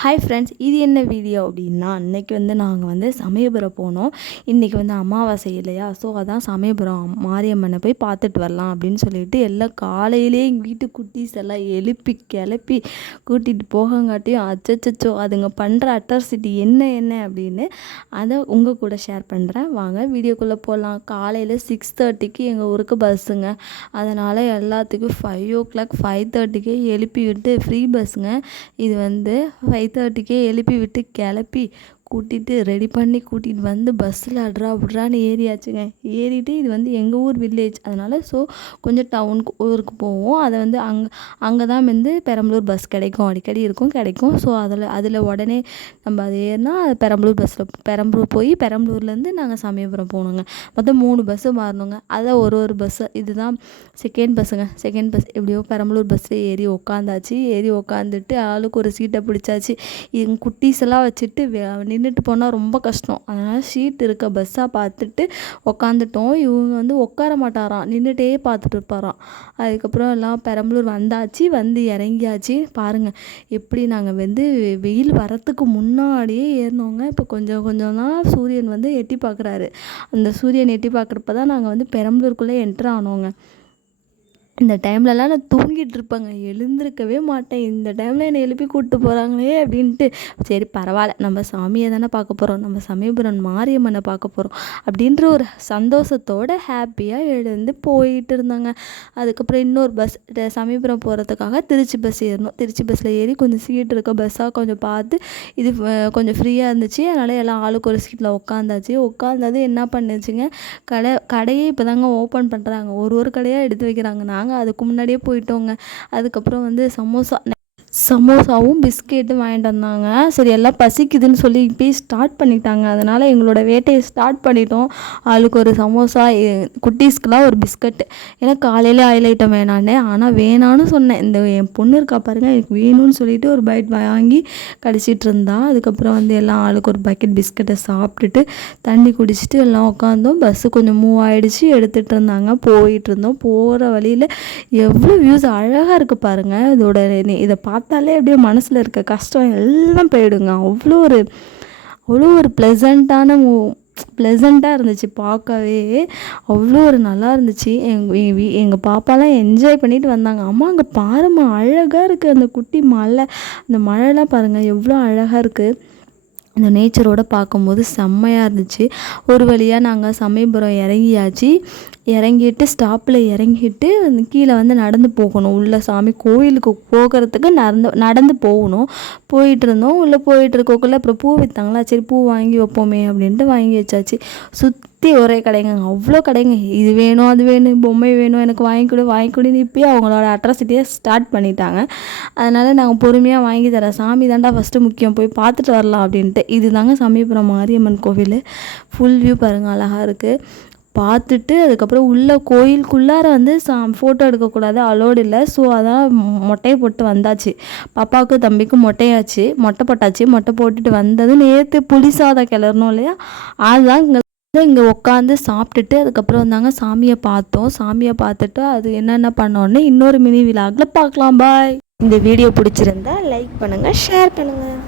Hi friends, இது என்ன video அப்படின்னா, அன்றைக்கி நாங்கள் சமயபுரம் போனோம். இன்றைக்கி அமாவாசை இல்லையா, ஸோ அதான் சமயபுரம் மாரியம்மனை போய் பார்த்துட்டு வரலாம் அப்படின்னு சொல்லிட்டு எல்லாம் காலையிலே எங்கள் வீட்டு குட்டீஸ் எல்லாம் எழுப்பி கிளப்பி கூட்டிகிட்டு போகங்காட்டியும் அச்சச்சோ அதுங்க பண்ணுற அட்ராசிட்டி என்ன அப்படின்னு அதை உங்கள் கூட ஷேர் பண்ணுறேன். வாங்க வீடியோக்குள்ளே போகலாம். காலையில் 6:30க்கு எங்கள் ஊருக்கு பஸ்ஸுங்க. அதனால் எல்லாத்துக்கும் 5 o'clock 5:30க்கே எழுப்பி விட்டு ஃப்ரீ பஸ்ஸுங்க. இது 5:30க்கே எழுப்பி விட்டு கிளப்பி கூட்டிகிட்டு ரெடி பண்ணி கூட்டிகிட்டு வந்து பஸ்ஸில் அட்ரா விட்றான்னு ஏறியாச்சுங்க. ஏறிட்டு இது எங்கள் ஊர் வில்லேஜ், அதனால் ஸோ கொஞ்சம் டவுனுக்கு ஊருக்கு போவோம். அதை அங்கே தான் பெரம்பலூர் பஸ் கிடைக்கும், அடிக்கடி கிடைக்கும். ஸோ அதில் உடனே நம்ம அது ஏறினா பெரம்பலூர் பஸ்ஸில் பெரம்பலூர் போய் பெரம்பலூர்லேருந்து நாங்கள் சமயபுரம் போகணுங்க. மொத்தம் 3 பஸ்ஸு மாறணுங்க. அதை ஒரு பஸ்ஸு இதுதான் செகண்ட் பஸ்ஸுங்க. செகண்ட் பஸ் எப்படியோ பெரம்பலூர் பஸ்ஸில் ஏறி உக்காந்தாச்சு. ஏறி உக்காந்துட்டு ஆளுக்கு ஒரு சீட்டை பிடிச்சாச்சு. எங்கள் குட்டீஸ் எல்லாம் வச்சுட்டு நின்றுட்டு போனால் ரொம்ப கஷ்டம். அதனால் சீட் இருக்க பஸ்ஸாக பார்த்துட்டு உக்காந்துட்டோம். இவங்க உட்கார மாட்டாராம், நின்றுட்டே பார்த்துட்டு இருப்பாராம். அதுக்கப்புறம் எல்லாம் பெரம்பலூர் வந்தாச்சு, இறங்கியாச்சு. பாருங்கள் எப்படி நாங்கள் வெயில் வரத்துக்கு முன்னாடியே ஏறினோங்க. இப்போ கொஞ்சம் தான் சூரியன் எட்டி பார்க்குறாரு. அந்த சூரியன் எட்டி பார்க்குறப்ப தான் நாங்கள் பெரம்பலூருக்குள்ளே என்ட்ரு ஆனோங்க. இந்த டைம்லலாம் நான் தூங்கிட்டு இருப்பேங்க, எழுந்திருக்கவே மாட்டேன். இந்த டைமில் என்னை எழுப்பி கூப்பிட்டு போகிறாங்களே அப்படின்ட்டு, சரி பரவாயில்ல, நம்ம சாமியை தானே பார்க்க போகிறோம், நம்ம சமயபுரம் மாரியம்மனை பார்க்க போகிறோம் அப்படின்ற ஒரு சந்தோஷத்தோடு ஹாப்பியாக எழுந்து போயிட்டு இருந்தாங்க. அதுக்கப்புறம் இன்னொரு பஸ் சமயபுரம் போகிறதுக்காக திருச்சி பஸ் ஏறணும். திருச்சி பஸ்ஸில் ஏறி கொஞ்சம் சீட் இருக்க பஸ்ஸாக கொஞ்சம் பார்த்து இது கொஞ்சம் ஃப்ரீயாக இருந்துச்சு. அதனால் எல்லாம் ஆளுக்கு ஒரு சீட்டில் உட்காந்தாச்சு. உட்காந்தது என்ன பண்ணுச்சுங்க, கடையே இப்போ தாங்க ஓப்பன் பண்ணுறாங்க. ஒரு கடையாக எடுத்து வைக்கிறாங்க. நாங்கள் அதுக்கு முன்னாடியே போயிட்டோங்க. அதுக்கப்புறம் சமோசாவும் பிஸ்கெட்டும் வாங்கிட்டு வந்தாங்க. சரி எல்லாம் பசிக்குதுன்னு சொல்லி இப்போயே ஸ்டார்ட் பண்ணிட்டாங்க. அதனால் எங்களோட வேட்டையை ஸ்டார்ட் பண்ணிட்டோம். ஆளுக்கு ஒரு சமோசா, குட்டீஸ்க்கெலாம் ஒரு பிஸ்கட். ஏன்னா காலையில் ஆயில் ஐட்டம் வேணான்னு, ஆனால் வேணான்னு சொன்னேன். என் பொண்ணு இருக்கா பாருங்கள், எனக்கு வேணும்னு சொல்லிட்டு ஒரு பைட் வாங்கி கடிச்சிட்டு இருந்தா. அதுக்கப்புறம் எல்லாம் ஆளுக்கு ஒரு பக்கெட் பிஸ்கட்டை சாப்பிட்டுட்டு தண்ணி குடிச்சிட்டு எல்லாம் உட்காந்தோம். பஸ்ஸு கொஞ்சம் மூவ் ஆகிடுச்சு, எடுத்துகிட்டு இருந்தாங்க. போயிட்டு இருந்தோம். போகிற வழியில் எவ்வளோ வியூஸ் அழகாக இருக்குது பாருங்கள். இதை பார்த்தாலே அப்படியே மனசில் இருக்க கஷ்டம் எல்லாம் போயிடுங்க. அவ்வளோ ஒரு ப்ளசண்ட்டாக இருந்துச்சு பார்க்கவே. அவ்வளோ ஒரு நல்லா இருந்துச்சு. எங்கள் பாப்பாலாம் என்ஜாய் பண்ணிட்டு வந்தாங்க. அம்மா அங்கே பாரும்மா அழகாக இருக்குது அந்த குட்டி மலை, அந்த மழைலாம் பாருங்கள் எவ்வளோ அழகாக இருக்குது. இந்த நேச்சரோடு பார்க்கும்போது செம்மையாக இருந்துச்சு. ஒரு வழியாக நாங்கள் சமயபுரம் இறங்கிட்டு ஸ்டாப்பில் இறங்கிட்டு கீழே நடந்து போகணும். உள்ள சாமி கோயிலுக்கு போகிறதுக்கு நடந்து போகணும். போயிட்டு இருந்தோம். உள்ளே போயிட்டு இருக்கக்குள்ளே அப்புறம் பூ விற்றாங்களா, சரி பூ வாங்கி வைப்போமே அப்படின்ட்டு வாங்கி வச்சாச்சு. சுற்றி ஒரே கடைங்க, அவ்வளோ கடைங்க. இது வேணும் அது வேணும், பொம்மை வேணும், எனக்கு வாங்கி கொடுன்னு இப்போயே அவங்களோட அட்ராசிட்டியை ஸ்டார்ட் பண்ணிட்டாங்க. அதனால் நாங்கள் பொறுமையாக வாங்கி தரேன், சாமி தாண்டா ஃபஸ்ட்டு முக்கியம், போய் பார்த்துட்டு வரலாம் அப்படின்ட்டு. இது தாங்க சமயபுரம் மாரியம்மன் கோவில். ஃபுல் வியூ பாருங்கள், அழகாக இருக்குது. பார்த்துட்டு அதுக்கப்புறம் உள்ள கோயிலுக்குள்ளார ஃபோட்டோ எடுக்கக்கூடாது, அலோடு இல்லை. ஸோ அதான் மொட்டையை போட்டு வந்தாச்சு. பாப்பாவுக்கு தம்பிக்கும் மொட்டை போட்டாச்சு. மொட்டை போட்டுட்டு வந்தது நேற்று புளி சாதம் கிளறணும் இல்லையா, அதுதான் இங்கே உட்காந்து சாப்பிட்டுட்டு அதுக்கப்புறம் சாமியை பார்த்தோம். சாமியை பார்த்துட்டு அது என்னென்ன பண்ணோன்னு இன்னொரு மினி விலாகில் பார்க்கலாம். பாய். இந்த வீடியோ பிடிச்சிருந்தா லைக் பண்ணுங்கள், ஷேர் பண்ணுங்கள்.